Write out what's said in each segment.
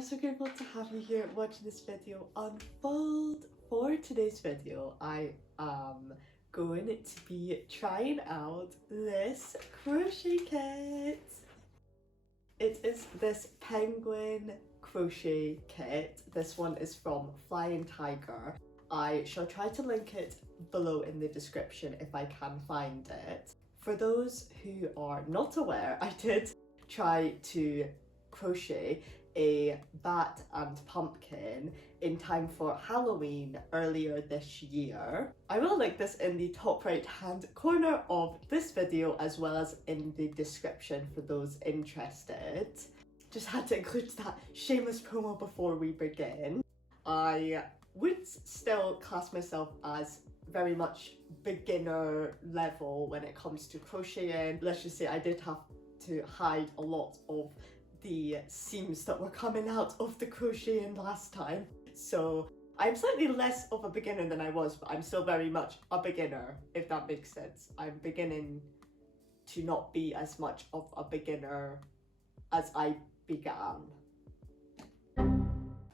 I'm so grateful to have you here watching this video unfold. For today's video, I am going to be trying out this crochet kit. It is this penguin crochet kit. This one is from Flying Tiger. I shall try to link it below in the description if I can find it. For those who are not aware, I did try to crochet a bat and pumpkin in time for Halloween earlier this year. I will link this in the top right hand corner of this video as well as in the description for those interested. Just had to include that shameless promo before we begin. I would still class myself as very much beginner level when it comes to crocheting. Let's just say I did have to hide a lot of the seams that were coming out of the crocheting last time. So I'm slightly less of a beginner than I was, but I'm still very much a beginner, if that makes sense. I'm beginning to not be as much of a beginner as I began.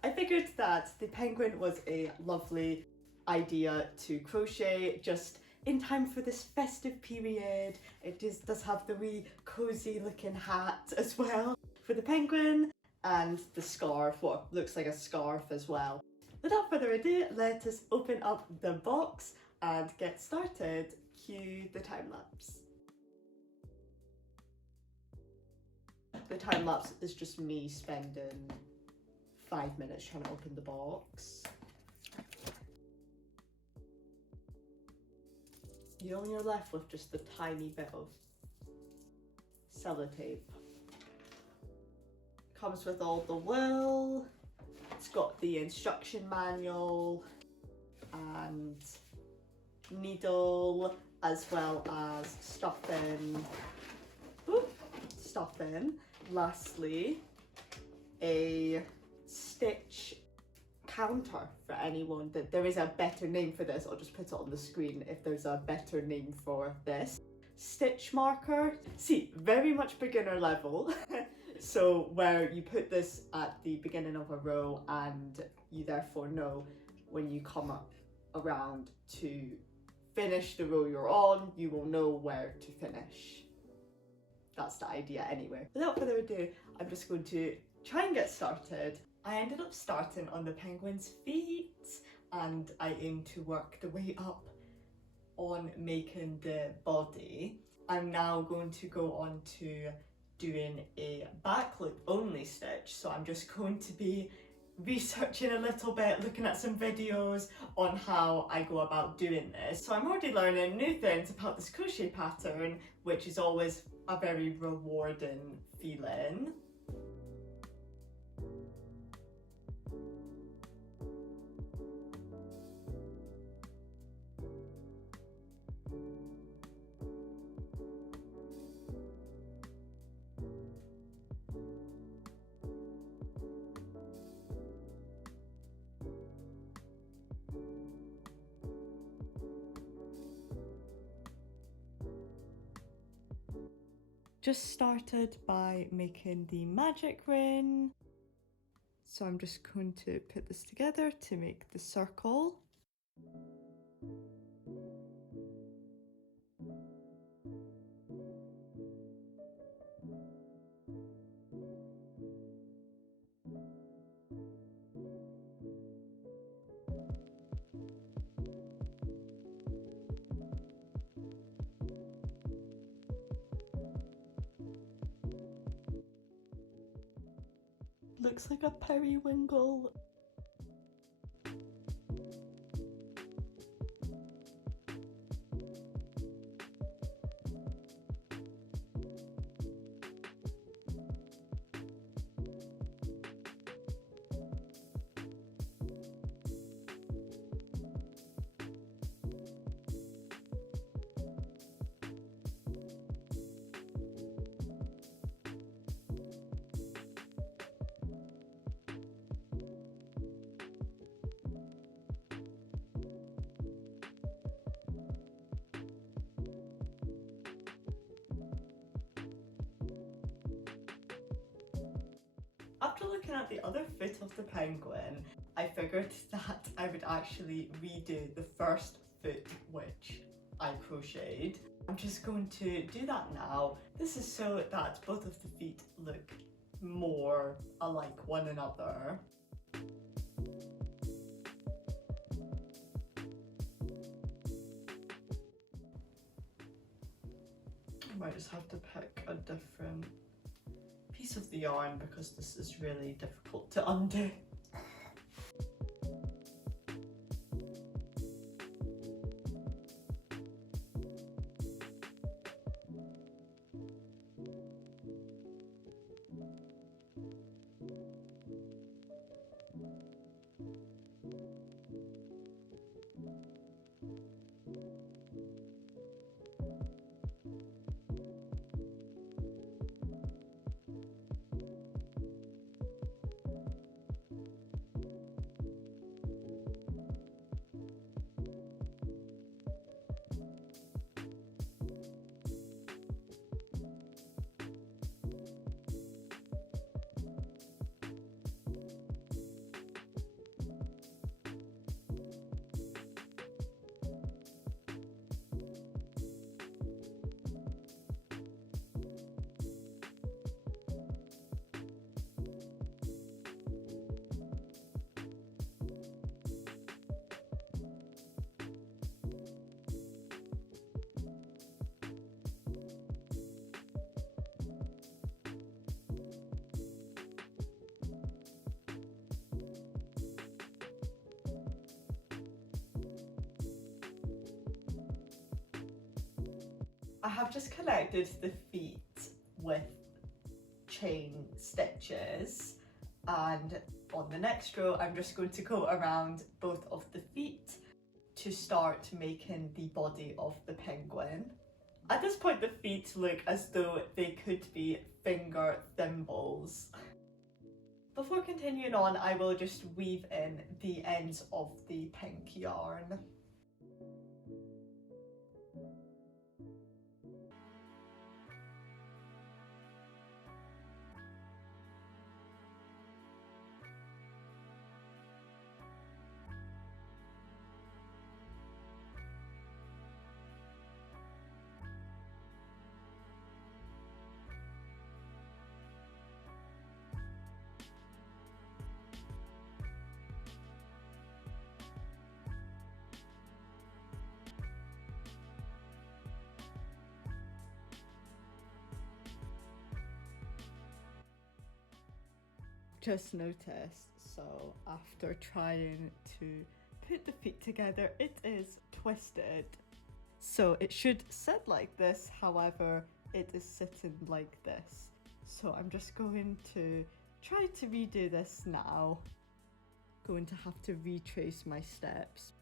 I figured that the penguin was a lovely idea to crochet just in time for this festive period. It does have the wee cozy looking hat as well for the penguin, and the scarf, what looks like a scarf as well. Without further ado, let us open up the box and get started. Cue the time lapse. The time lapse is just me spending 5 minutes trying to open the box. You're left with just the tiny bit of sellotape. Comes with all the wool. It's got the instruction manual and needle as well as stuffing. Stuffing. Lastly, a stitch counter for anyone that there is a better name for this. I'll just put it on the screen if there's a better name for this. Stitch marker. See, very much beginner level. So where you put this at the beginning of a row and you therefore know when you come up around to finish the row you're on, you will know where to finish. That's the idea anyway. Without further ado, I'm just going to try and get started. I ended up starting on the penguin's feet and I aim to work the way up on making the body. I'm now going to go on to doing a back loop only stitch. So I'm just going to be researching a little bit, looking at some videos on how I go about doing this. So I'm already learning new things about this crochet pattern, which is always a very rewarding feeling. Just started by making the magic ring. So I'm just going to put this together to make the circle. Looks like a periwinkle. looking at the other foot of the penguin, I figured that I would actually redo the first foot which I crocheted. I'm just going to do that now. This is so that both of the feet look more alike one another. I might just have to pick a different piece of the yarn because this is really difficult to undo. I have just connected the feet with chain stitches, and on the next row I'm just going to go around both of the feet to start making the body of the penguin. At this point the feet look as though they could be finger thimbles. Before continuing on, I will just weave in the ends of the pink yarn. Just noticed, so after trying to put the feet together, it is twisted. So it should sit like this, however, it is sitting like this. So I'm just going to try to redo this now. Going to have to retrace my steps.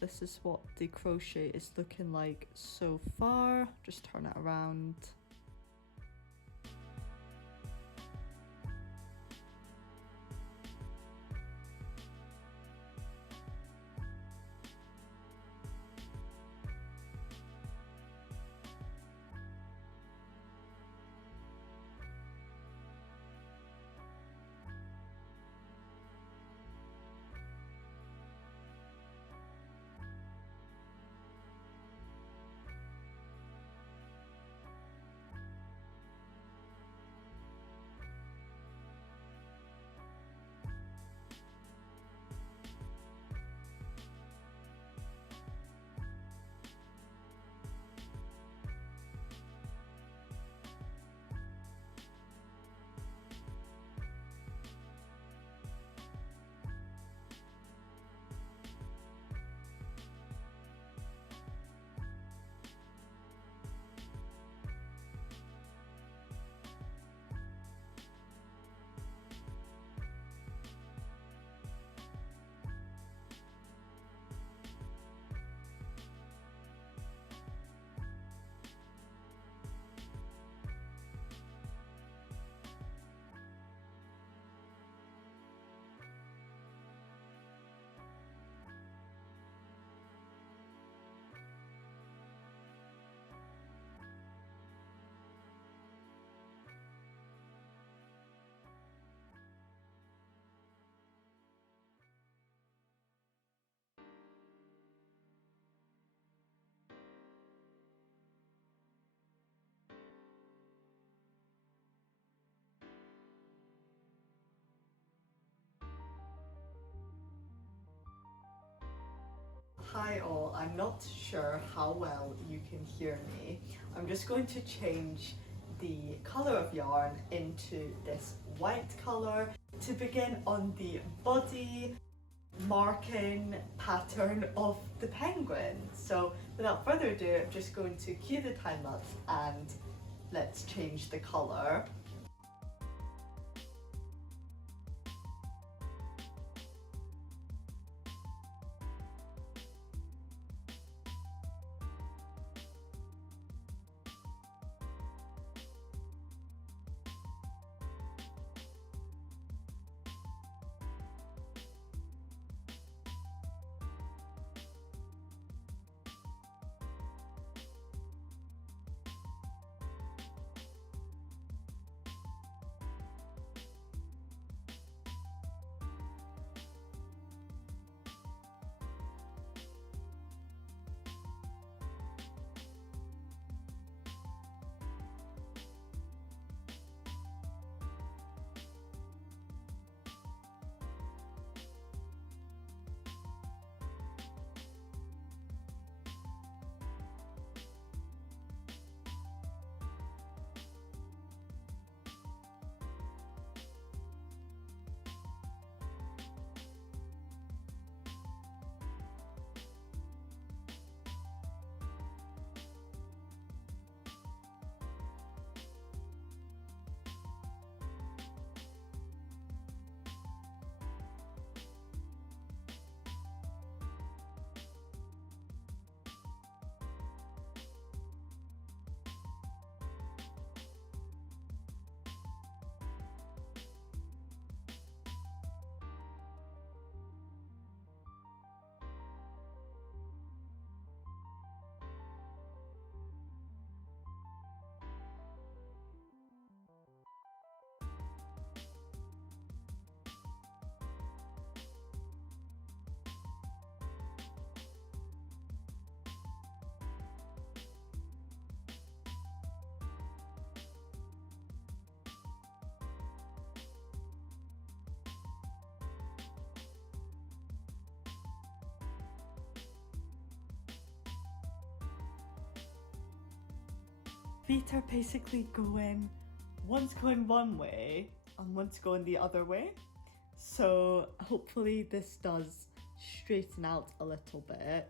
This is what the crochet is looking like so far. Just turn it around. I'm not sure how well you can hear me. I'm just going to change the color of yarn into this white color to begin on the body marking pattern of the penguin. So without further ado, I'm just going to cue the time lapse and let's change the color. Feet are basically going, one's going one way and one's going the other way. So hopefully this does straighten out a little bit.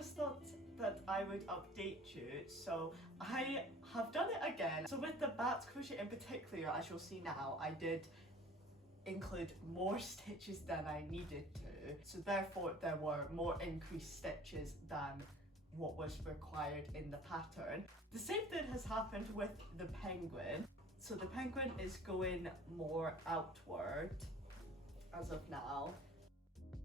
just thought that I would update you. So I have done it again. So with the bat crochet in particular, as you'll see now, I did include more stitches than I needed to. So therefore there were more increased stitches than what was required in the pattern. The same thing has happened with the penguin. So the penguin is going more outward as of now.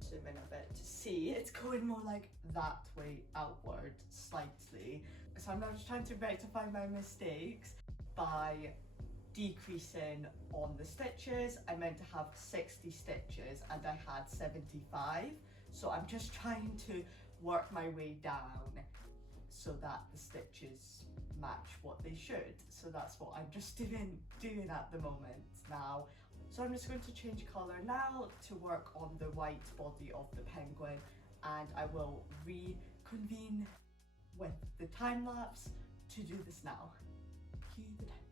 Zoom in a bit to see, it's going more like that way outward slightly. So I'm now just trying to rectify my mistakes by decreasing on the stitches. I meant to have 60 stitches and I had 75. So I'm just trying to work my way down so that the stitches match what they should. So that's what I'm just doing at the moment now. So I'm just going to change colour now to work on the white body of the penguin, and I will reconvene with the time lapse to do this now. Cue the time lapse.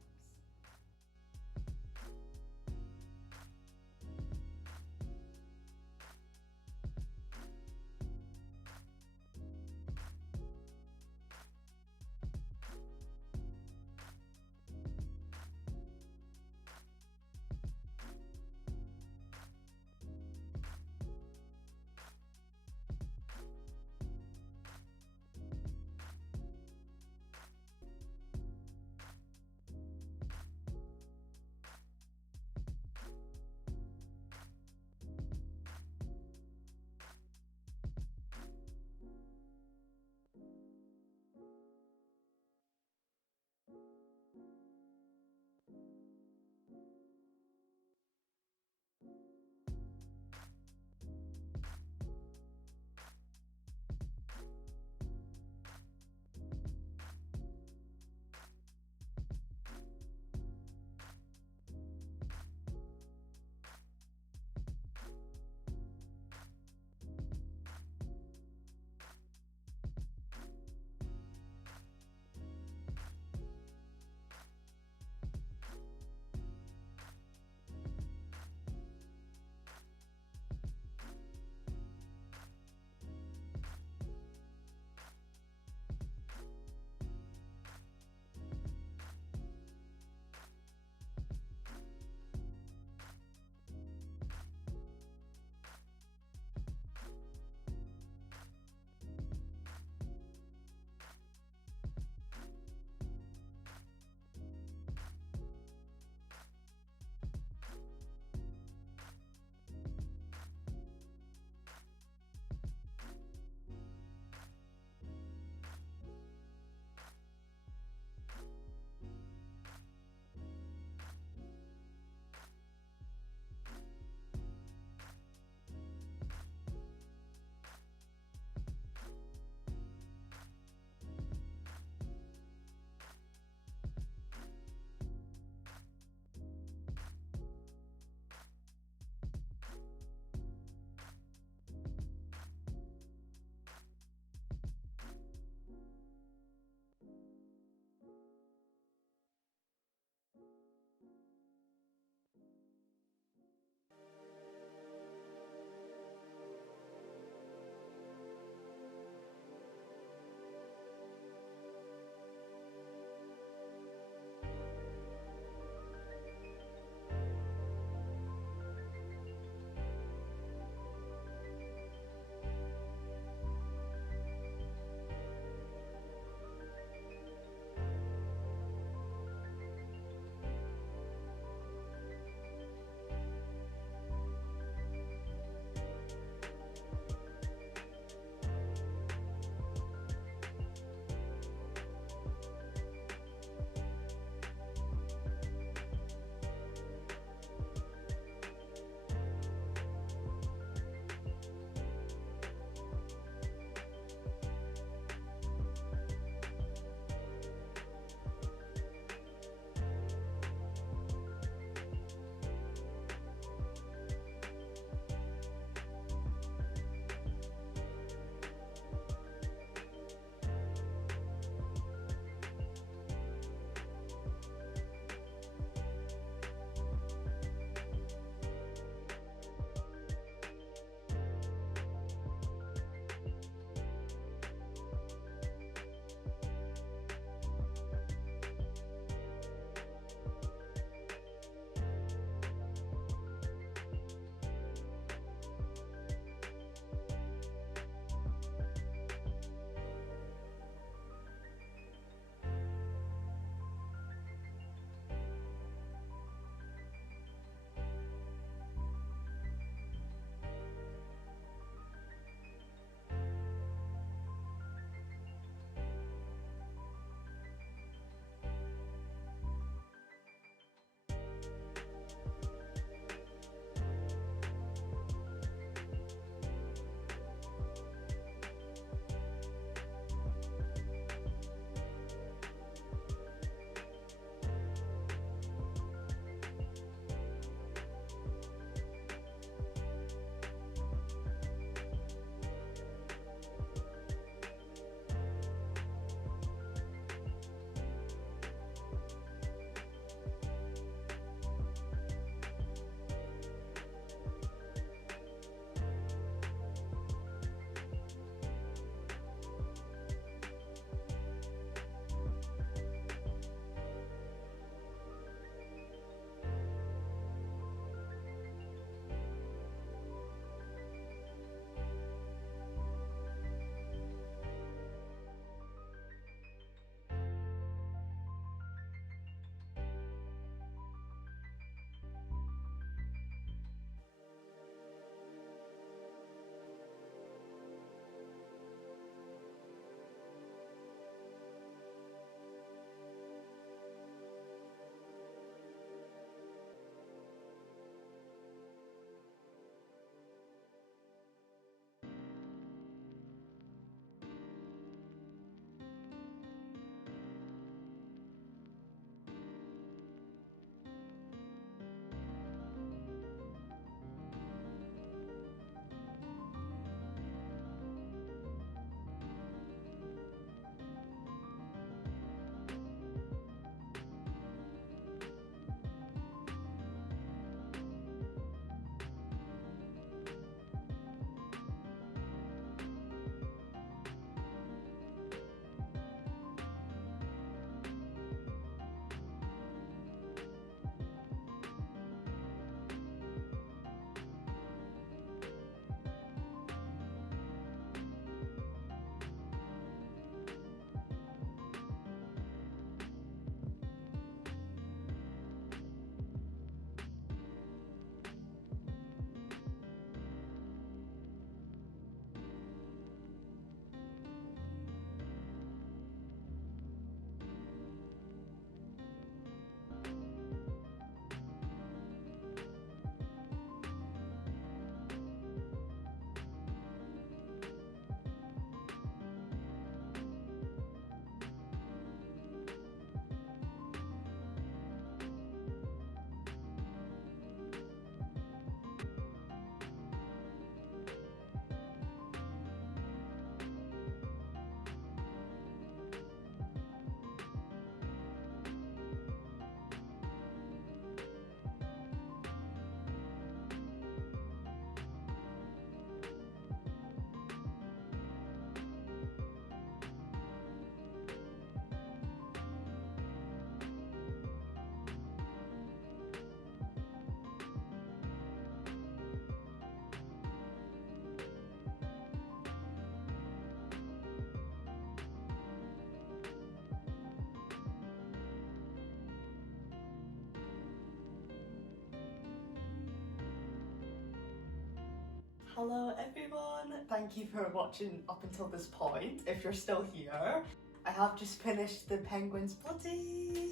Hello everyone, thank you for watching up until this point, if you're still here. I have just finished the penguin's body.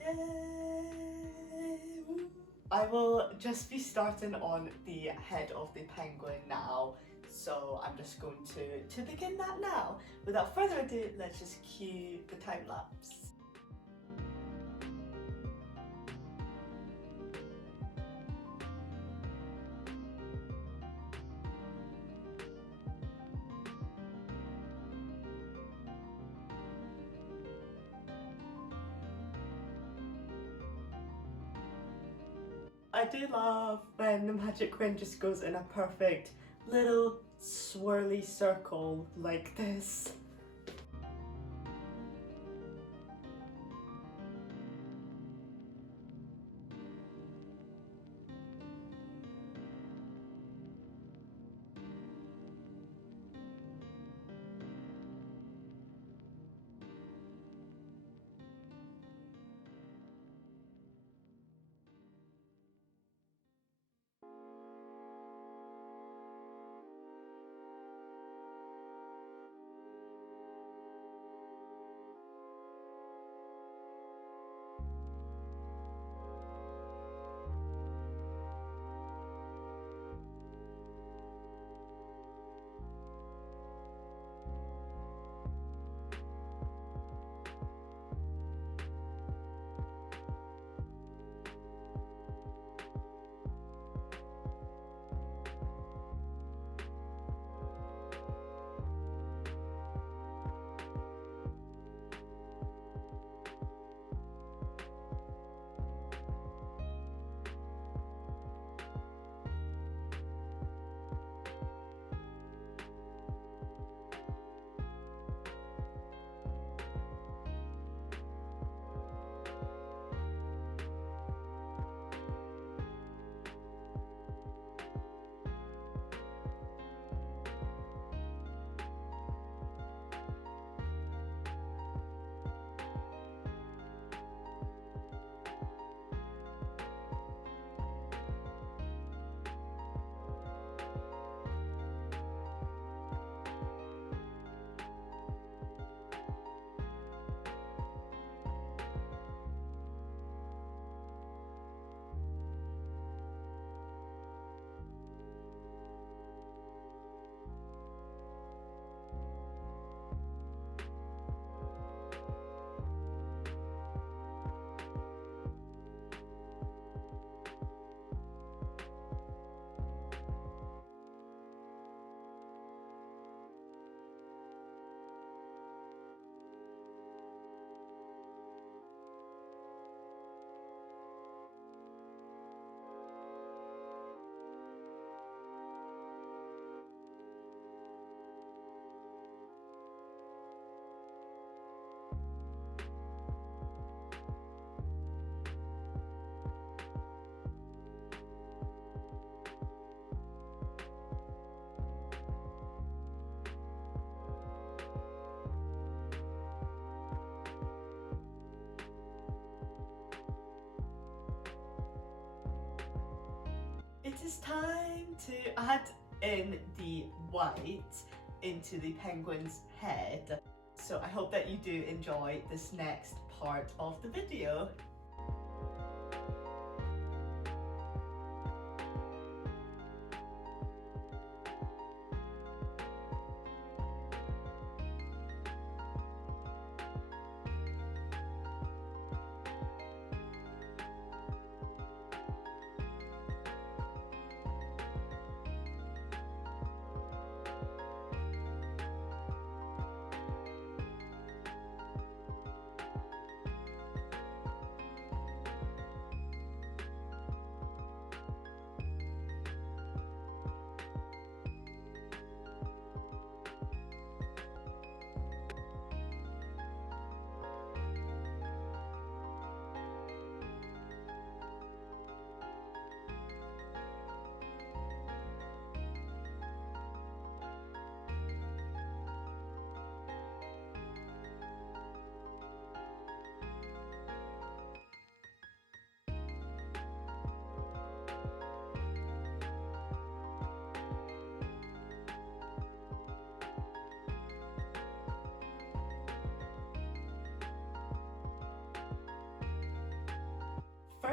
Yay! Woo. I will just be starting on the head of the penguin now, so I'm just going to begin that now. Without further ado, let's just cue the time lapse. I do love when the magic wand just goes in a perfect little swirly circle like this. It is time to add in the white into the penguin's head. So I hope that you do enjoy this next part of the video.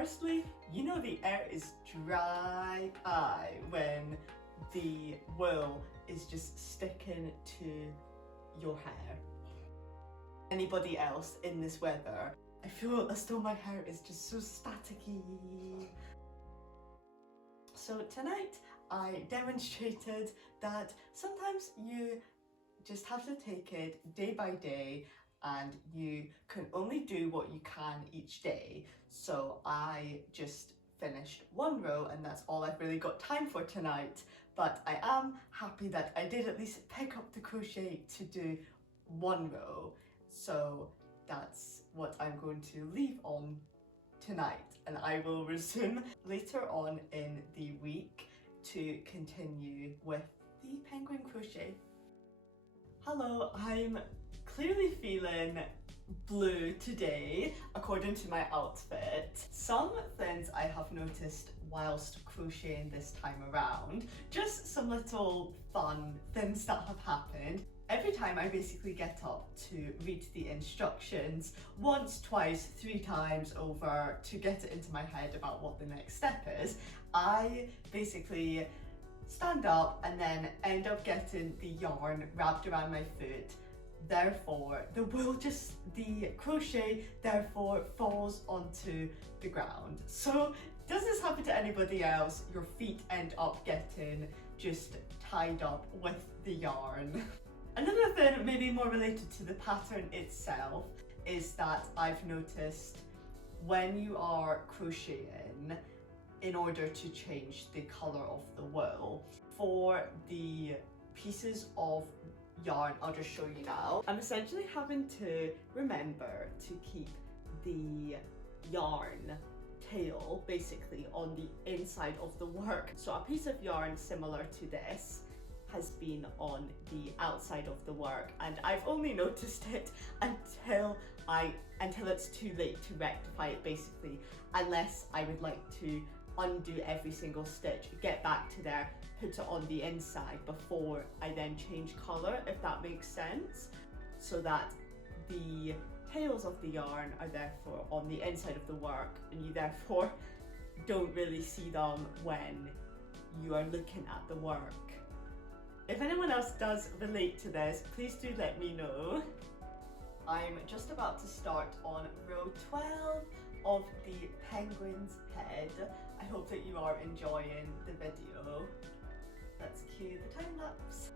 Firstly, you know the air is dry when the wool is just sticking to your hair. Anybody else in this weather, I feel as though my hair is just so staticky. So tonight I demonstrated that sometimes you just have to take it day by day and you can only do what you can each day. So I just finished one row and that's all I've really got time for tonight. But I am happy that I did at least pick up the crochet to do one row. So that's what I'm going to leave on tonight, and I will resume later on in the week to continue with the penguin crochet. Hello, I'm clearly feeling blue today according to my outfit. Some things I have noticed whilst crocheting this time around, just some little fun things that have happened. Every time I basically get up to read the instructions once, twice, 3 times over to get it into my head about what the next step is, I basically stand up and then end up getting the yarn wrapped around my foot. Therefore, the crochet therefore falls onto the ground. So does this happen to anybody else? Your feet end up getting just tied up with the yarn. Another thing, maybe more related to the pattern itself, is that I've noticed when you are crocheting, in order to change the colour of the wool, for the pieces of yarn, I'll just show you now. I'm essentially having to remember to keep the yarn tail basically on the inside of the work. So a piece of yarn similar to this has been on the outside of the work, and I've only noticed it until it's too late to rectify it basically, unless I would like to undo every single stitch, get back to there, put it on the inside before I then change colour, if that makes sense, so that the tails of the yarn are therefore on the inside of the work and you therefore don't really see them when you are looking at the work. If anyone else does relate to this, please do let me know. I'm just about to start on row 12 of the penguin's head. I hope that you are enjoying the video. Let's cue the time lapse.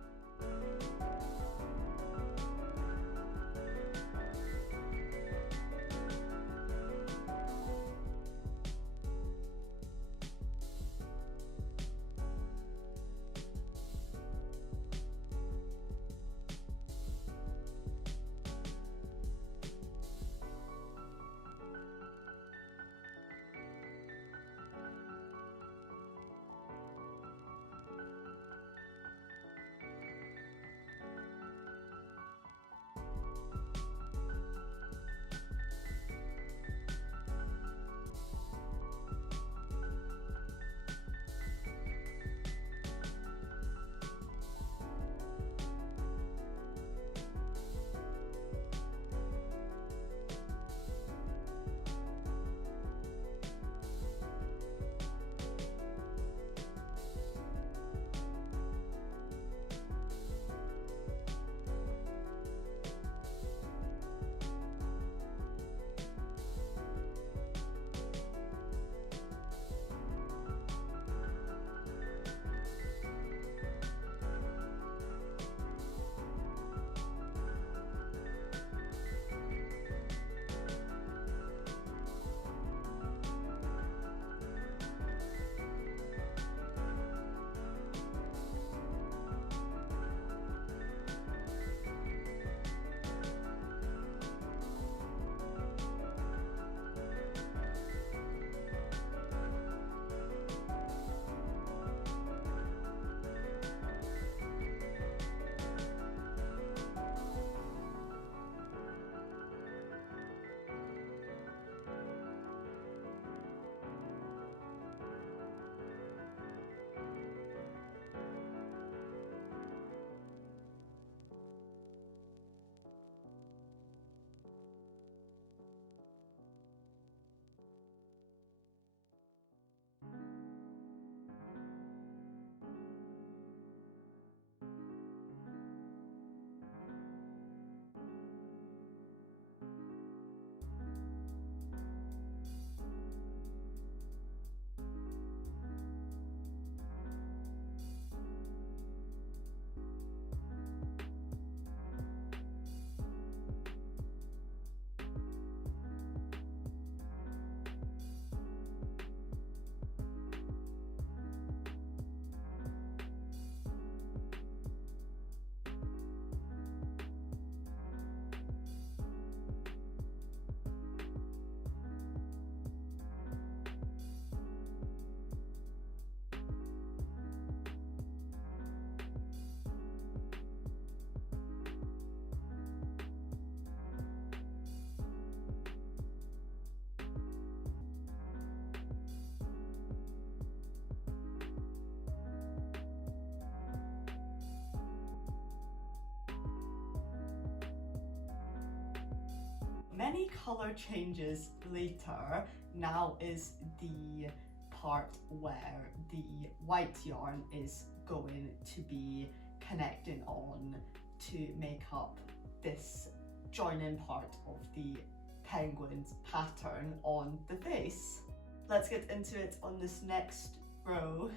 many color changes later, now is the part where the white yarn is going to be connecting on to make up this joining part of the penguin's pattern on the face. Let's get into it on this next row.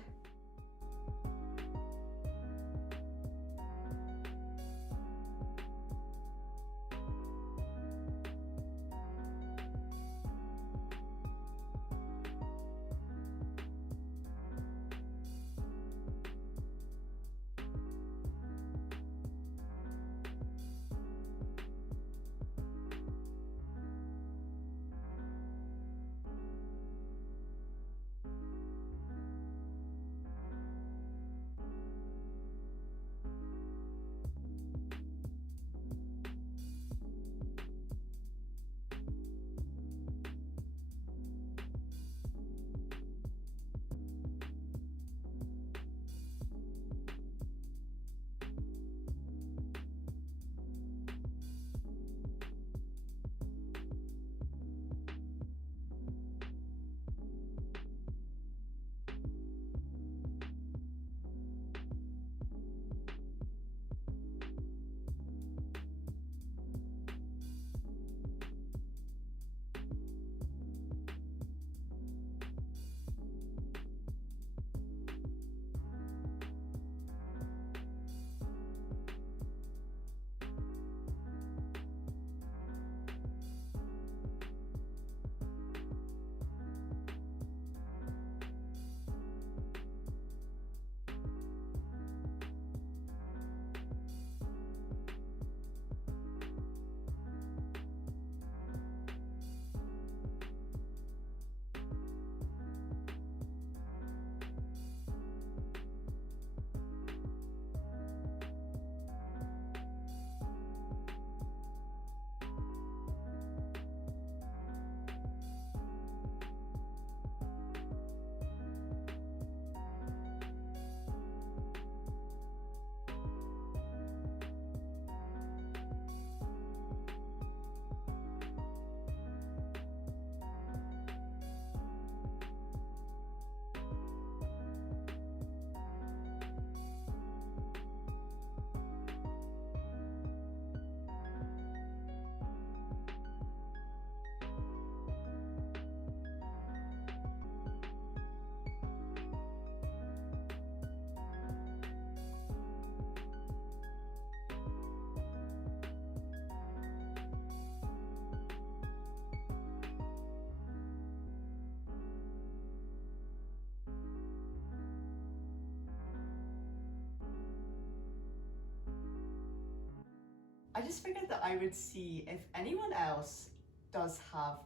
I just figured that I would see if anyone else does have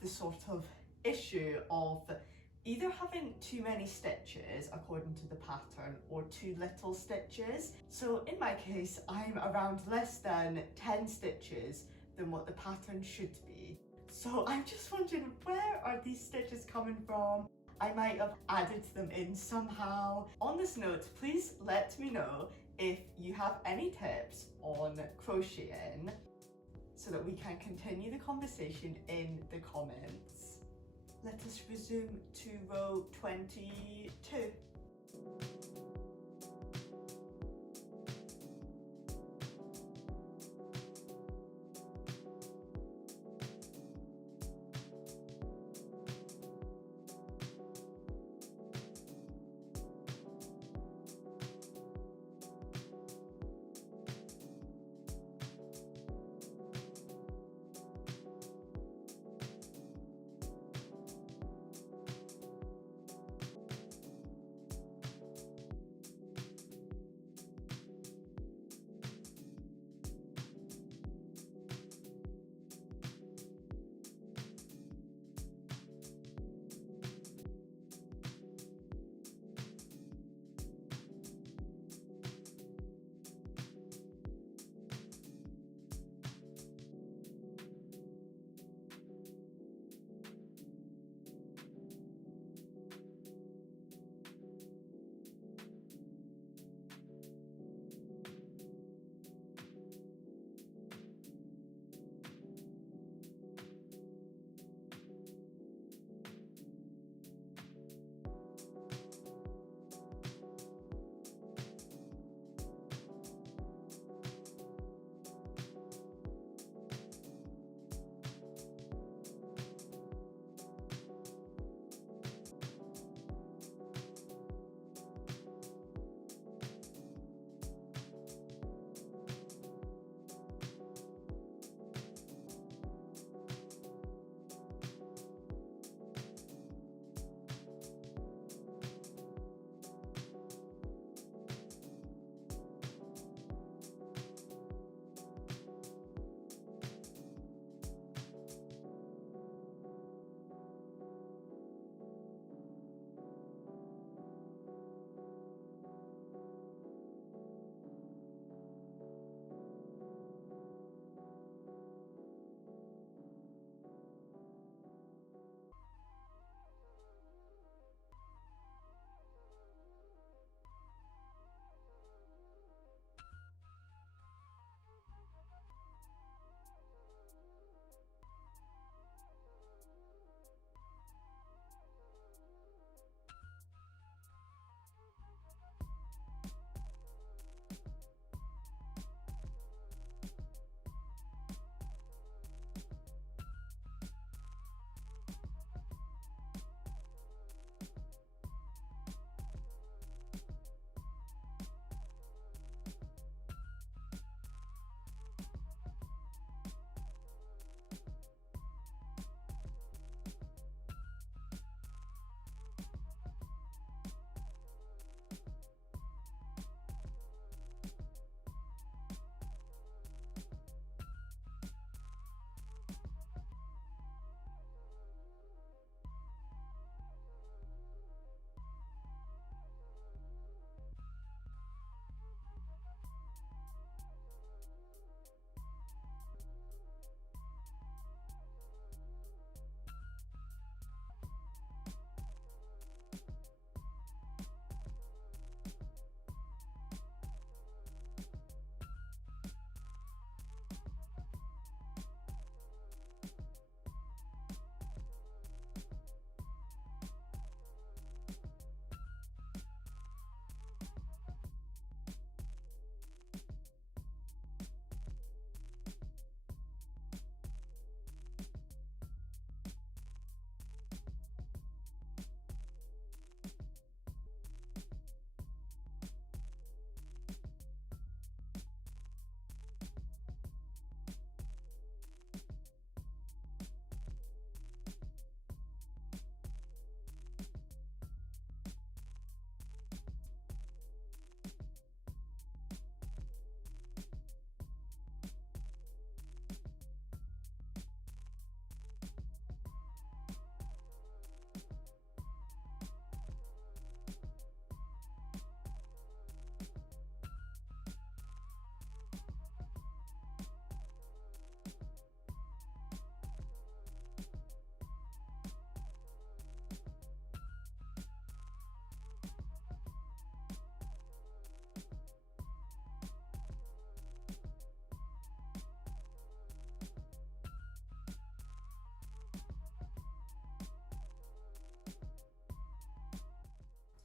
the sort of issue of either having too many stitches according to the pattern or too little stitches. So in my case, I'm around less than 10 stitches than what the pattern should be. So I'm just wondering, where are these stitches coming from? I might have added them in somehow. On this note, please let me know if you have any tips on crocheting so that we can continue the conversation in the comments. Let us resume to row 22.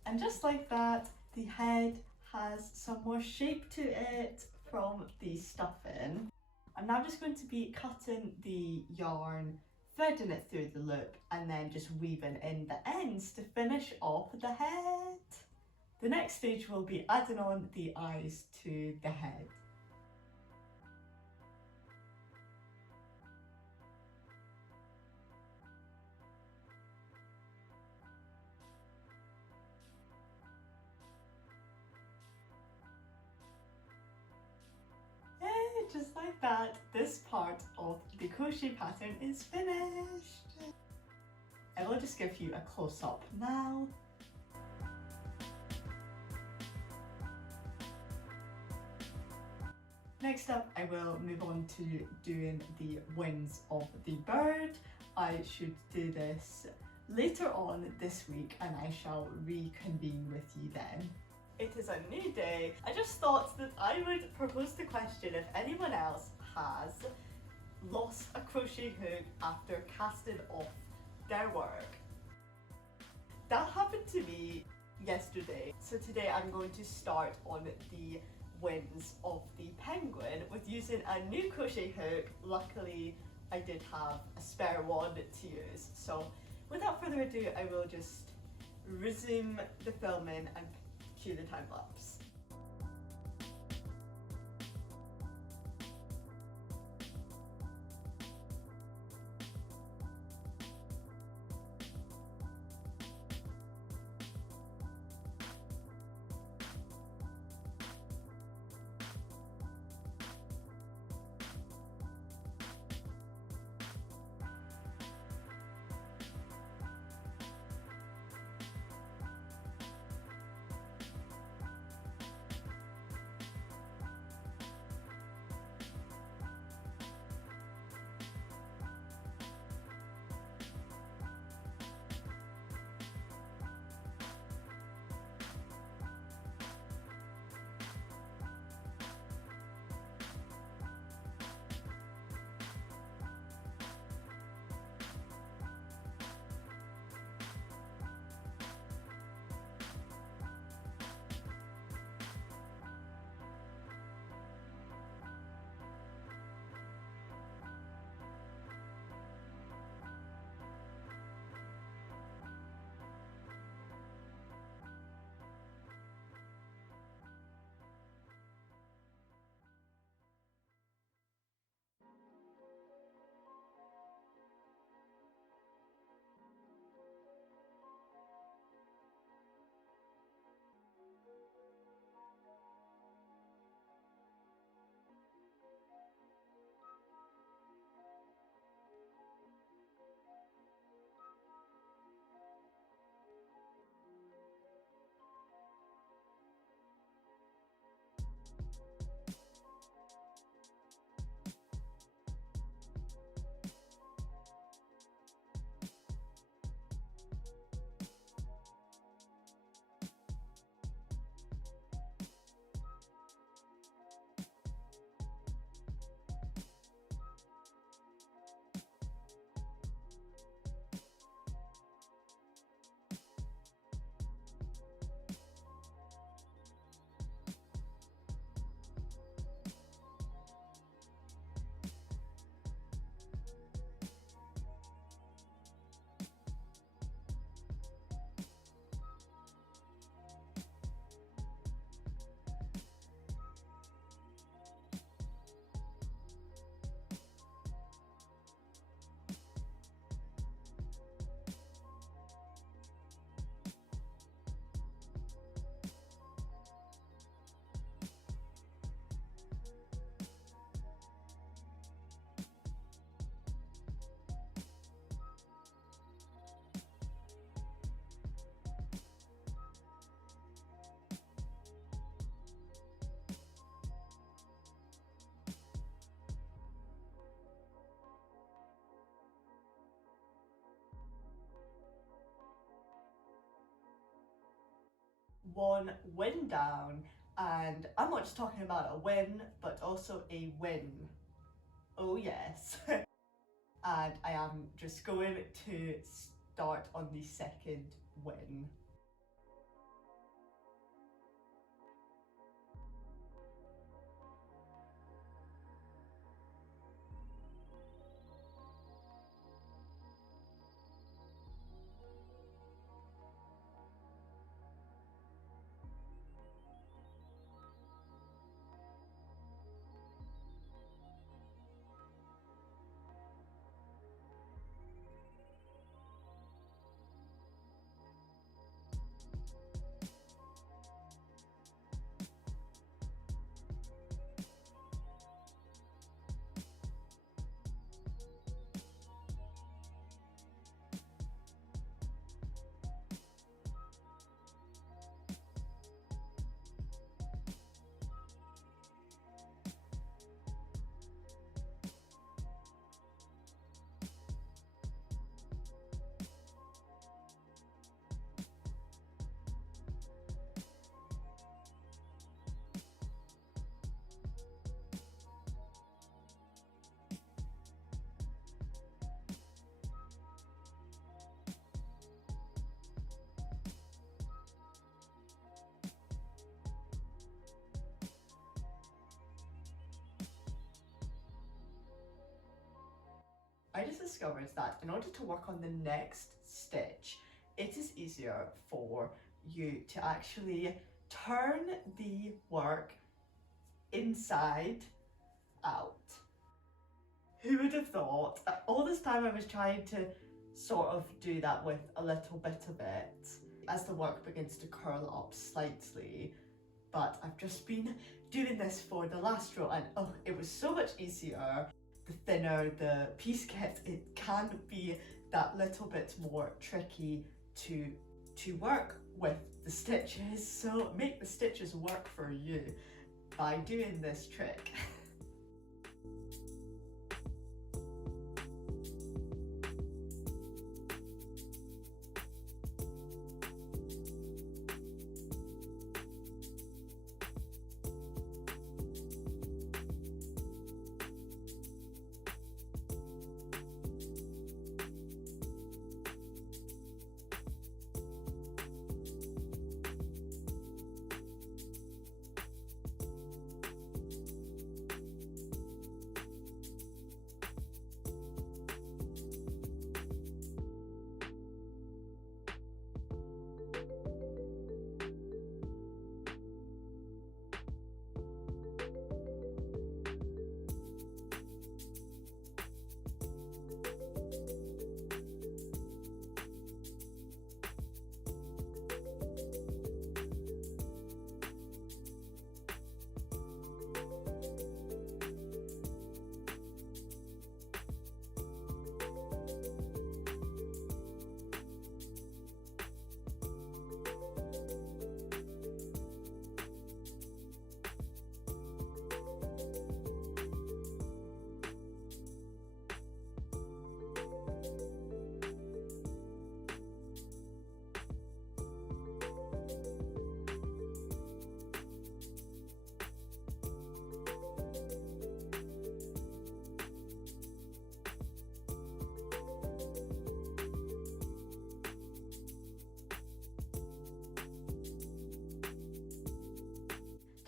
And just like that, the head has some more shape to it from the stuffing. I'm now just going to be cutting the yarn, threading it through the loop, and then just weaving in the ends to finish off the head. The next stage will be adding on the eyes to the head. Just like that, this part of the crochet pattern is finished. I will just give you a close-up now. Next up, I will move on to doing the wings of the bird. I should do this later on this week and I shall reconvene with you then. It is a new day. I just thought that I would propose the question if anyone else has lost a crochet hook after casting off their work. That happened to me yesterday. So today I'm going to start on the wings of the penguin with using a new crochet hook. Luckily, I did have a spare one to use. So without further ado, I will just resume the filming and cue the time lapse. One win down, and I'm not just talking about a win, but also a win. Oh yes. And I am just going to start on the second win. I just discovered that in order to work on the next stitch, it is easier for you to actually turn the work inside out. Who would have thought? All this time I was trying to sort of do that with a little bit of it as the work begins to curl up slightly, but I've just been doing this for the last row and oh, it was so much easier. The thinner the piece gets, it can be that little bit more tricky to work with the stitches, so make the stitches work for you by doing this trick.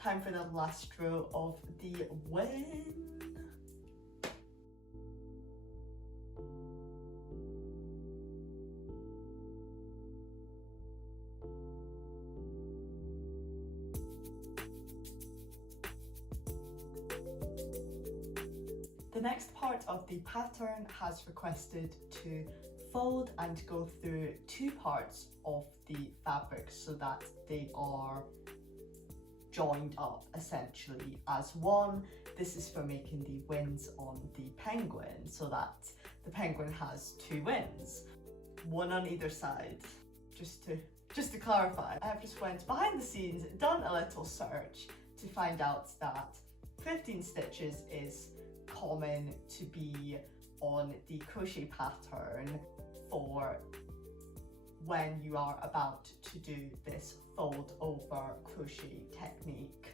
Time for the last row of the wing. The next part of the pattern has requested to fold and go through two parts of the fabric so that they are joined up essentially as one. This is for making the wings on the penguin so that the penguin has two wings, one on either side. Just to clarify, I have just went behind the scenes, done a little search to find out that 15 stitches is common to be on the crochet pattern for when you are about to do this fold over crochet technique.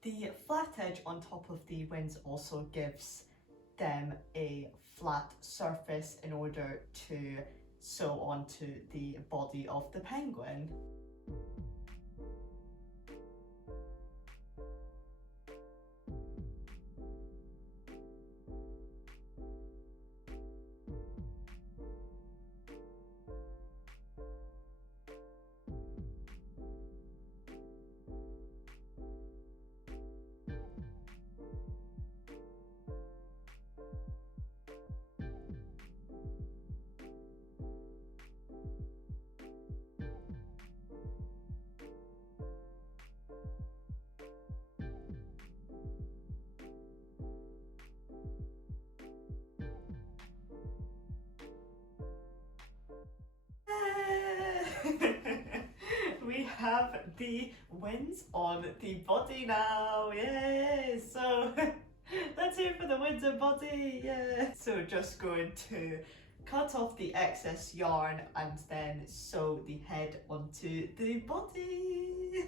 The flat edge on top of the wings also gives them a flat surface in order to sew onto the body of the penguin. have the wings on the body now, yay! So let's hear for the wings and body, yeah! So just going to cut off the excess yarn and then sew the head onto the body.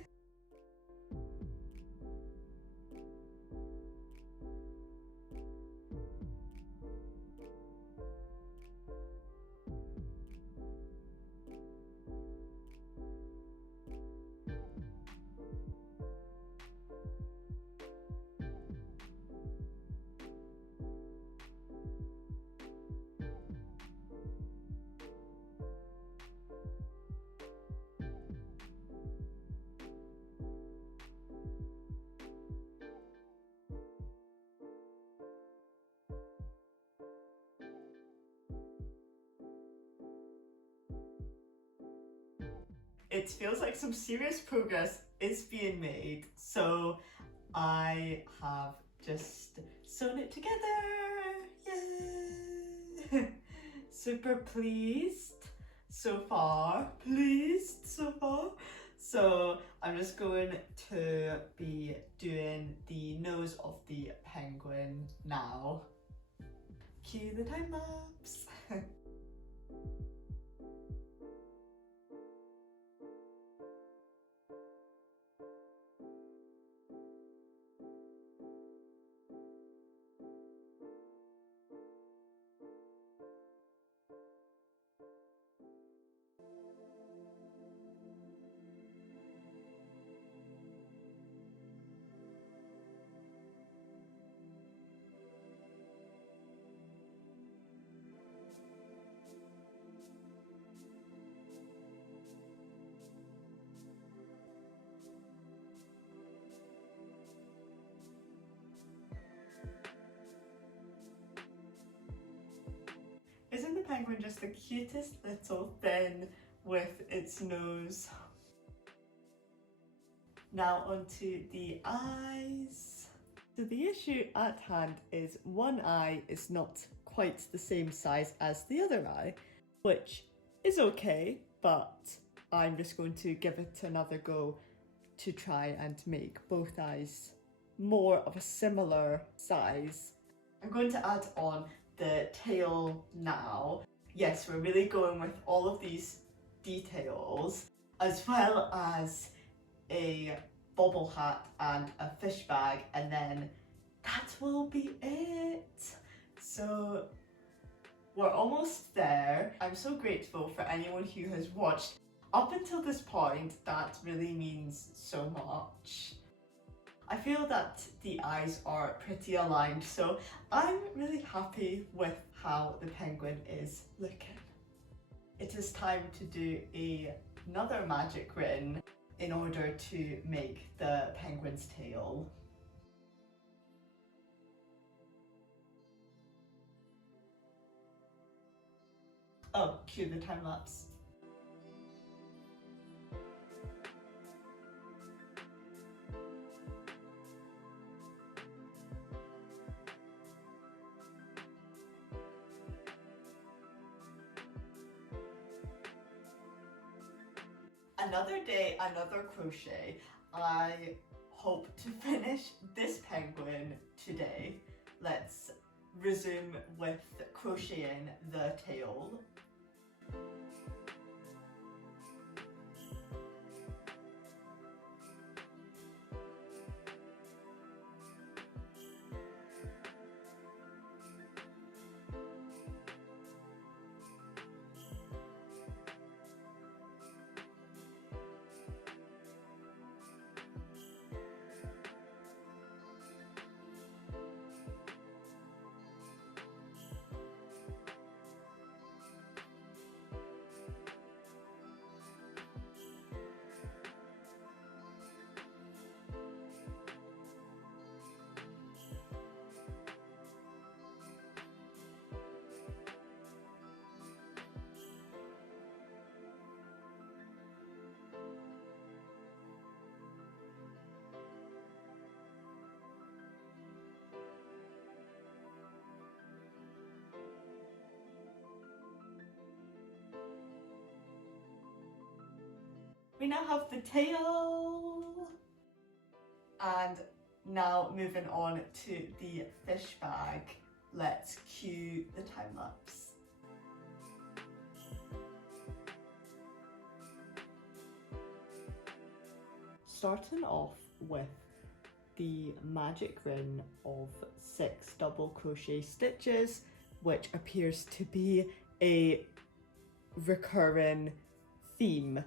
It feels like some serious progress is being made, so I have just sewn it together. Yay! Super pleased so far. Pleased so far. So I'm just going to be doing the nose of the penguin now. Cue the time lapse. Isn't the penguin just the cutest little thing with its nose? Now onto the eyes. So the issue at hand is one eye is not quite the same size as the other eye, which is okay, but I'm just going to give it another go to try and make both eyes more of a similar size. I'm going to add on the tail now. Yes, we're really going with all of these details, as well as a bobble hat and a fish bag, and then that will be it. So we're almost there. I'm so grateful for anyone who has watched up until this point. That really means so much. I feel that the eyes are pretty aligned, so I'm really happy with how the penguin is looking. It is time to do another magic ring in order to make the penguin's tail. Oh, cue the time lapse. Another day, another crochet. I hope to finish this penguin today. Let's resume with crocheting the tail. now have the tail. And now moving on to the fish bag. Let's cue the time lapse. Starting off with the magic ring of 6 double crochet stitches, which appears to be a recurring theme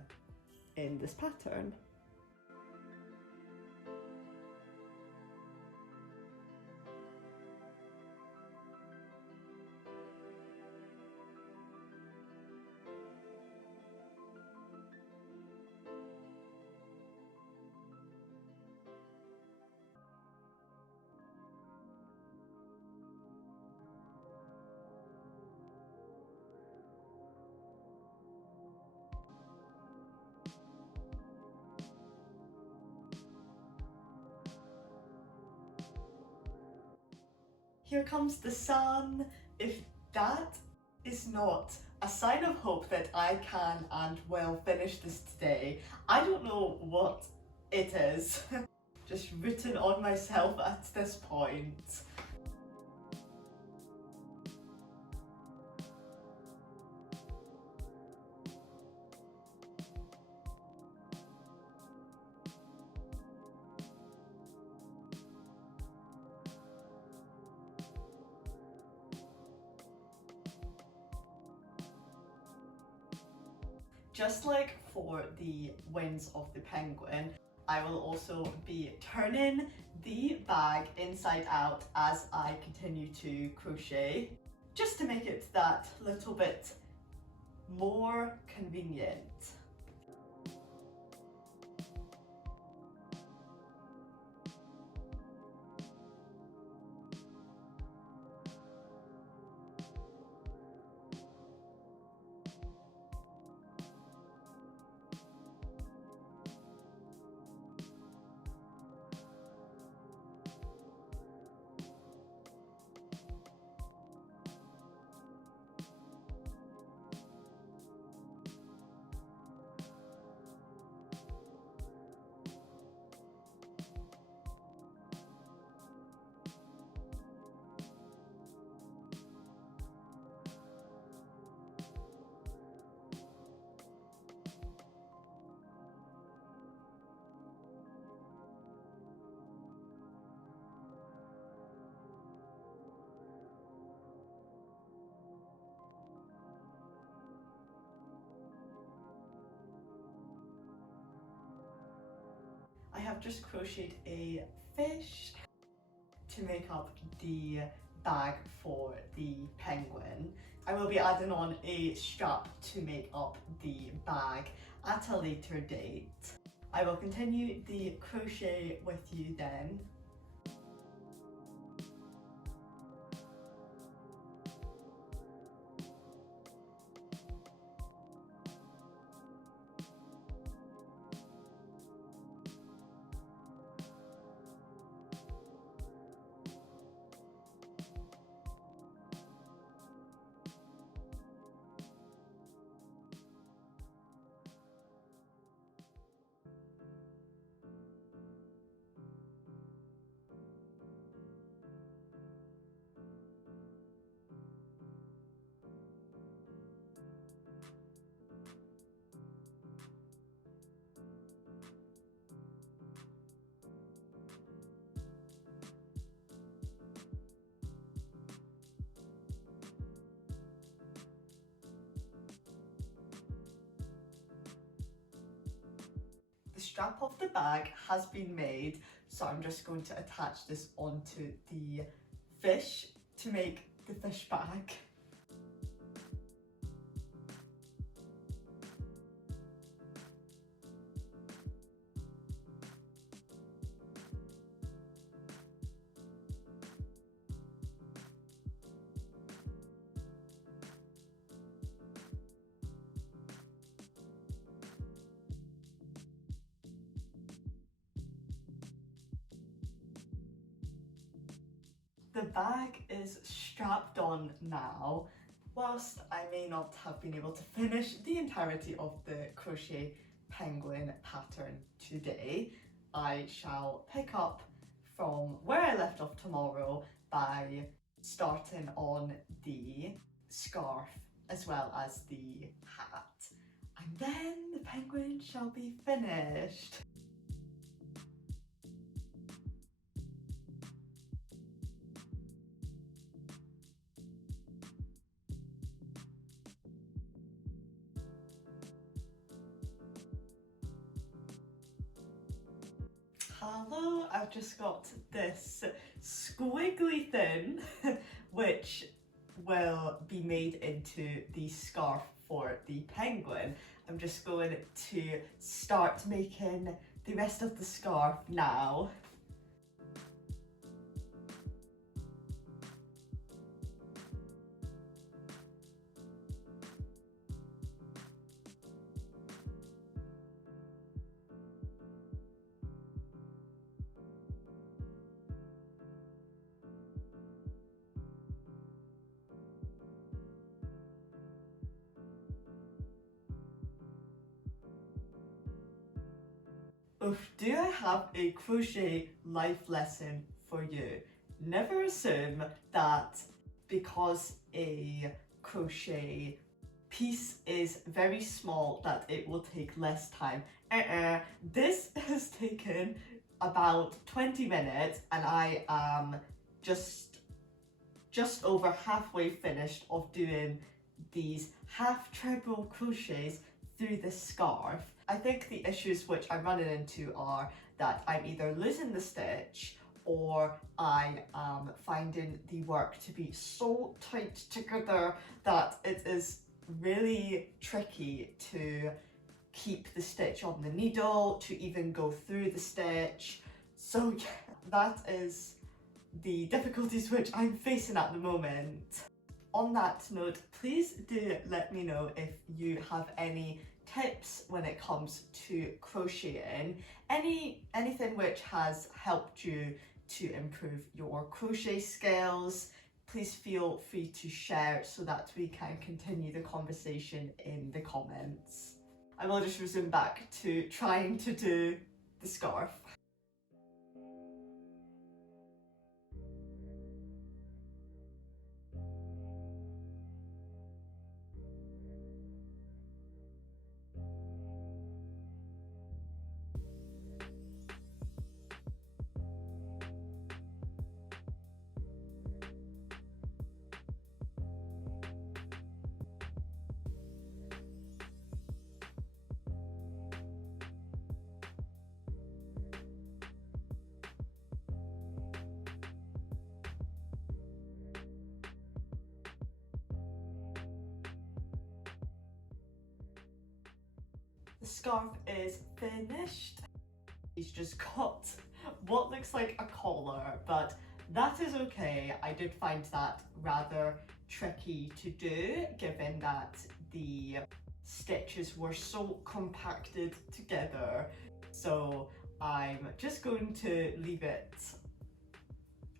in this pattern. Here comes the sun. If that is not a sign of hope that I can and will finish this today, I don't know what it is. Just written on myself at this point. Just like for the wings of the penguin, I will also be turning the bag inside out as I continue to crochet, just to make it that little bit more convenient. I have just crocheted a fish to make up the bag for the penguin. I will be adding on a strap to make up the bag at a later date. I will continue the crochet with you then. The strap of the bag has been made, so I'm just going to attach this onto the fish to make the fish bag. The bag is strapped on now. Whilst I may not have been able to finish the entirety of the crochet penguin pattern today. I shall pick up from where I left off tomorrow by starting on the scarf as well as the hat, and then the penguin shall be finished. Hello, I've just got this squiggly thing which will be made into the scarf for the penguin. I'm just going to start making the rest of the scarf now. Oof, do I have a crochet life lesson for you? Never assume that because a crochet piece is very small that it will take less time. This has taken about 20 minutes and I am just over halfway finished of doing these half treble crochets through the scarf. I think the issues which I'm running into are that I'm either losing the stitch or I am finding the work to be so tight together that it is really tricky to keep the stitch on the needle, to even go through the stitch. So yeah, that is the difficulties which I'm facing at the moment. On that note, please do let me know if you have any tips when it comes to crocheting, anything which has helped you to improve your crochet skills. Please feel free to share so that we can continue the conversation in the comments. I will just resume back to trying to do the scarf. The scarf is finished. He's just got what looks like a collar, but that is okay. I did find that rather tricky to do, given that the stitches were so compacted together. So I'm just going to leave it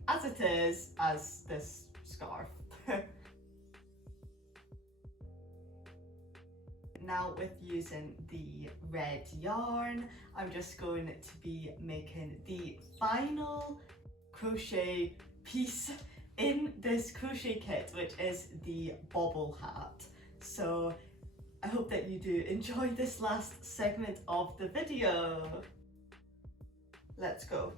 as it is, as this scarf. Now with using the red yarn, I'm just going to be making the final crochet piece in this crochet kit, which is the bobble hat. So I hope that you do enjoy this last segment of the video. Let's go.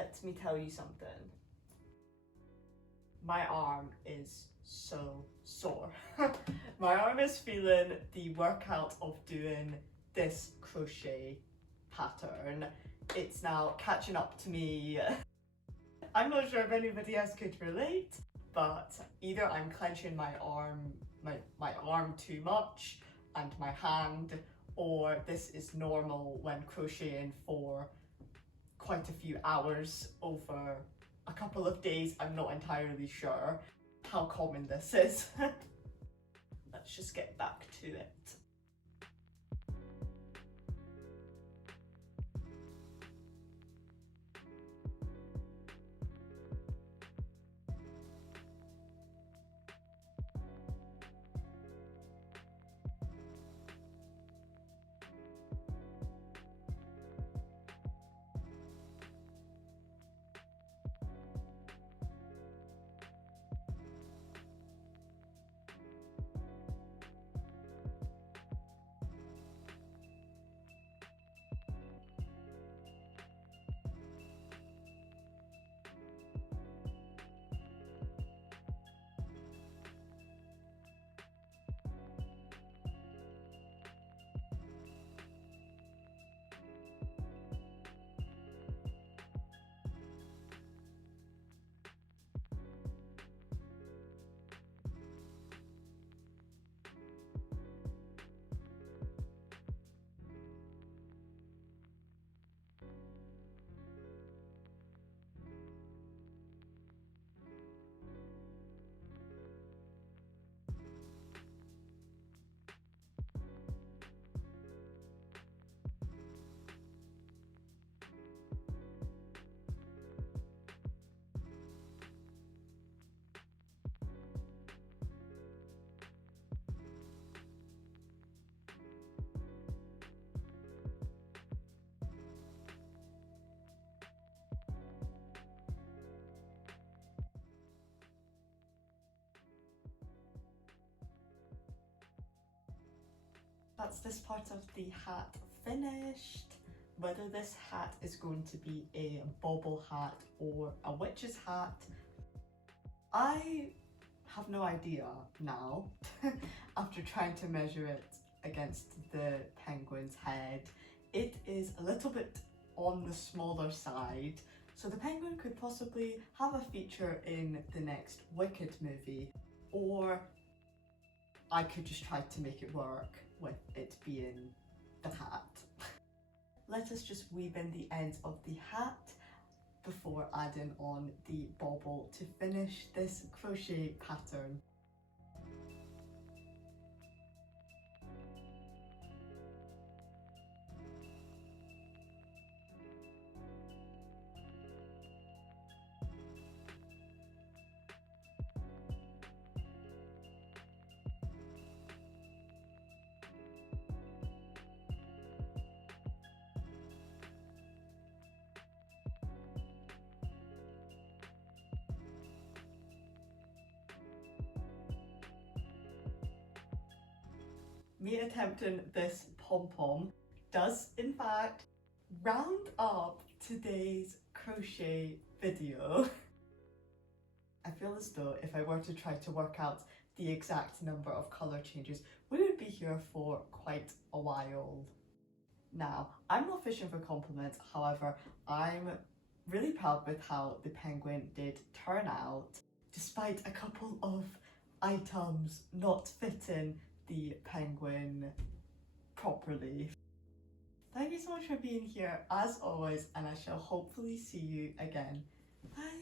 let me tell you something. My arm is so sore. My arm is feeling the workout of doing this crochet pattern. It's now catching up to me. I'm not sure if anybody else could relate, but either I'm clenching my arm too much and my hand, or this is normal when crocheting for quite a few hours over a couple of days. I'm not entirely sure how common this is. Let's just get back to it. That's this part of the hat finished. Whether this hat is going to be a bobble hat or a witch's hat, I have no idea now. After trying to measure it against the penguin's head, it is a little bit on the smaller side, so the penguin could possibly have a feature in the next Wicked movie, or I could just try to make it work with it being the hat. Let us just weave in the ends of the hat before adding on the bobble to finish this crochet pattern. Me attempting this pom-pom does in fact round up today's crochet video. I feel as though if I were to try to work out the exact number of colour changes, we would be here for quite a while. Now, I'm not fishing for compliments, however, I'm really proud with how the penguin did turn out, despite a couple of items not fitting the penguin properly. Thank you so much for being here as always, and I shall hopefully see you again. Bye!